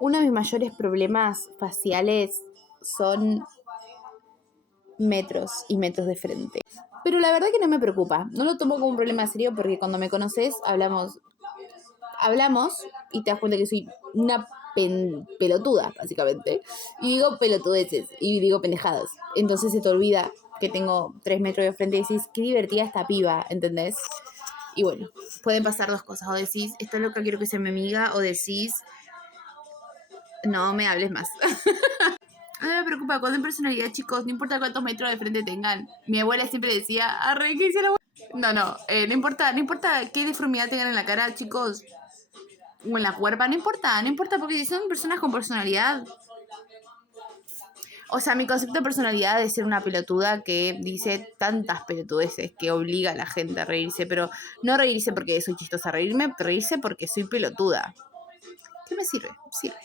Uno de mis mayores problemas faciales son metros y metros de frente. Pero la verdad que no me preocupa. No lo tomo como un problema serio porque cuando me conoces hablamos y te das cuenta que soy una pelotuda, básicamente. Y digo pelotudeces y digo pendejadas. Entonces se te olvida que tengo 3 metros de frente y decís, qué divertida esta piba, ¿entendés? Y bueno, pueden pasar dos cosas. O decís, esta loca quiero que sea mi amiga. O decís, no me hables más. No me preocupa, cuando en personalidad, chicos, no importa cuántos metros de frente tengan. Mi abuela siempre decía, arre, ¿qué dice la abuela? No importa qué deformidad tengan en la cara, chicos, o en la cuerpa, no importa, porque si son personas con personalidad. O sea, mi concepto de personalidad es ser una pelotuda que dice tantas pelotudeces que obliga a la gente a reírse, pero no reírse porque soy chistosa, reírse porque soy pelotuda. ¿Qué me sirve? Sirve.